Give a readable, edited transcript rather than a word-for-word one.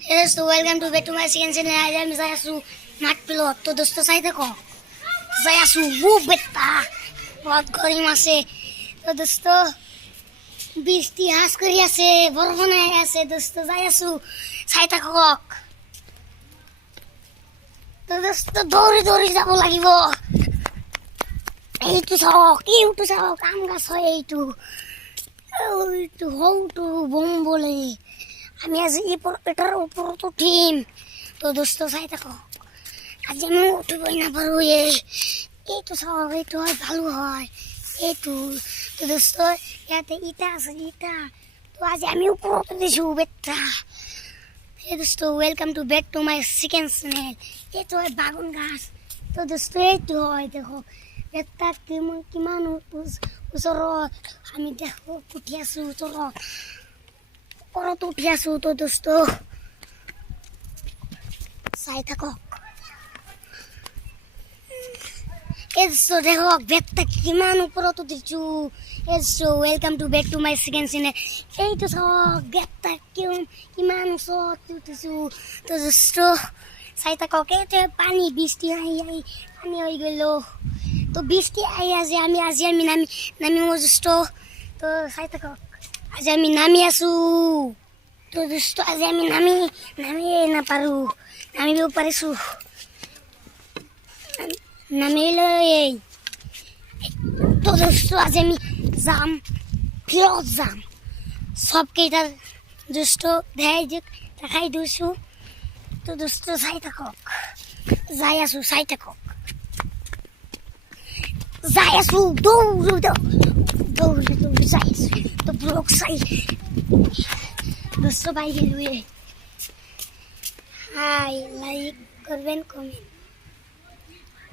Yes, so welcome to back to my second channel. I am Zayasu, not pilot. तो दोस्तों सही देखो Zayasu वो बेटा बहुत गरीब से तो दोस्तों बीस्ती हास करिया से बरबना ऐसे दोस्तों Zayasu सही देखो तो दोस्तों दौड़ी दौड़ी जाओ लगी वो এইটো চাওক কাম গাছ হয় এইটো হৌটো বম বলে আমি আজি এটার উপরত উঠিম তো দোস্ত চাই থাকো আজি আমি উঠিবই না পারো এইটো চাওক এইটো হয় ভালো হয় এইটো তো দোস্ত ইয়াতে ইটা আছে ইটা তো আজি আমি উপরত দিছো বেটা এই দোস্ত welcome to back to my second channel এইটো হয় বাগুন গাছ তো দোস্ত এইটো হয় দেখো বেটা কিমান ওচৰত আমি দেখো উঠি আছো ওপৰত উঠি আছো তো দোস্ত চাই থাকক এসো দেখো বেটা কিমান ওপৰত উঠিছো এসো welcome to back to my second channel এইটো চাওক বেটা কিমান ওচৰত উঠিছো তো দোস্ত চাই থাকক এইটো পানী বৃষ্টি আহি পানী হৈ গ'ল তো বৃষ্টি আহি আজি আমি নামিব দোস্ত তো চাই থাকক আজি আমি নামি আছো তো দোস্ত আজি আমি নামিয়ে নাপাৰো নামিব পাৰিছো নামিলৈ তো দোস্ত আজি আমি যাম ফিৰত যাম সবকেইটাৰ দোস্ত দেখাই দিছো তো দোস্ত চাই থাকক যাই আছো চাই থাকক যাই আছো দৌড় যাই আছো তো ব্লগ চাই দোস্ত পাই গেলুয়ে হাই লাইক করবেন কমেন্ট